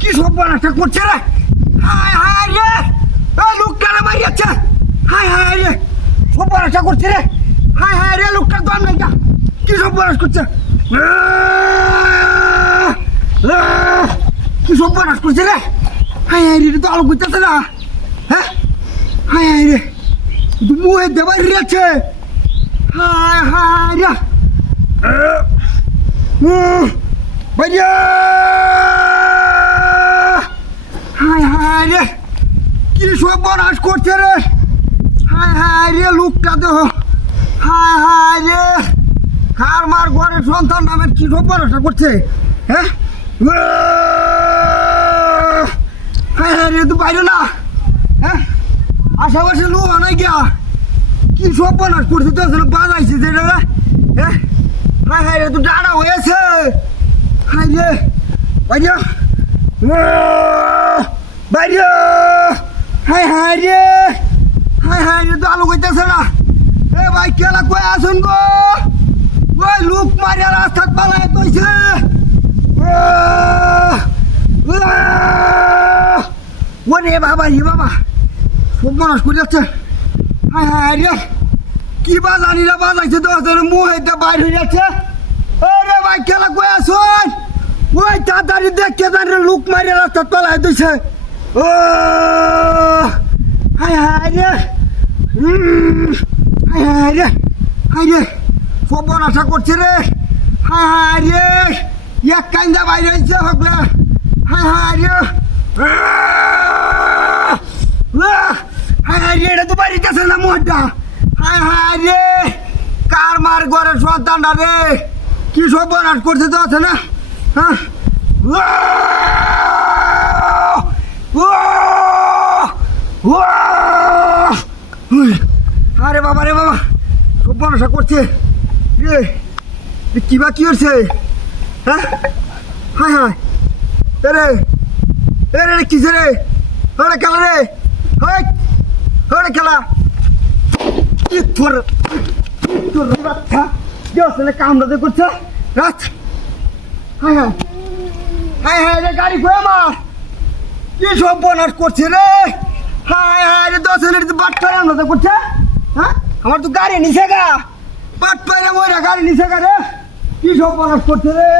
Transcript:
কি সব বানাটা করছে রে? হায় হায় রে, লোকটা মারিয়াছে। হায় হায় রে, সব বানাটা করছে রে। হায় হায় রে, লোকটার দম নাই। কি সব বানাস করছে? কি সব বানাস করছে রে? হায় হায় রে, তো আলো করতেছে না। হ্যাঁ, হায় হায় রে, মুহে দেবার রেছে। হায় হায় রে, ভাইয়া। হায় হায় রে, কি সব বানাস করছে রে? হায় হায় রে, লোকটা দেহ। হায় হায় রে, কার মার ঘরের সন্তান নামের কি সব বানাসটা করছে? হ্যাঁ, হায় হায় রে, তো বাইরে না। হ্যাঁ, আশেপাশে লোক অনেক গিয়া কি সব বানাস করছে? তো আসলে বাজাইছে যেটা রে। হ্যাঁ, হায় হায় রে, তো ডাড়া হয়েছে। হায় রে, বাইরে বাইরে। হায় হায় রে, হায় হায় রে, তো আলো কইতেছে না। এ ভাই, কেলা কই আসুন গো? ওই লোক মারিয়া রাস্তা পালায় তৈছে। ওরে বাবা, রে বাবা, সব মানুষ করে যাচ্ছে। হায় হায় রে, কি বাজানিরা বাজাইছে? তো মুহেতে বাইর হয়ে যাচ্ছে। আরে ভাই, কেলা কই আসুন? ওই তাড়াতাড়ি দেখে জানি লোক মারিয়া রাস্তা পালায় তৈছে। ও হায় হায় রে, হায় হায় রে, হায় রে, সব আশা করছে রে। হায় হায় রে, এক কান্দা বাইরে হয়েছে হকলে। হায় হায় রে, হায় হায় রে, এটা তো বাড়িতেছে না মোহনটা। হায় হায় রে, কার মার ঘরের সন্তানটা রে, কি সব বনাস করছে? তো আছে না। হ্যাঁ, আরে বাবা রে বাবা, সব বনাসা করছে রে। কিবা কি হচ্ছে? হ্যাঁ, হায় হায়, এরে এরে কিসে রে? ওরে খেলা রে, ওরে খেলা। কি তোর তোর বাচ্চা যে কামড়াতে করছে রাত। হায় হায়, হায় হায় রে, গাড়ি ঘুরে আমার কি সব বনাস করছে রে? হায় হায় রে, 10 মিনিট বাট পাই আমরা করছে। হ্যাঁ, আমার তো গাড়ি নিচে গা, বাট পাইলে ওরা গাড়ি নিচে গা রে। কি সব বনাস করছে রে?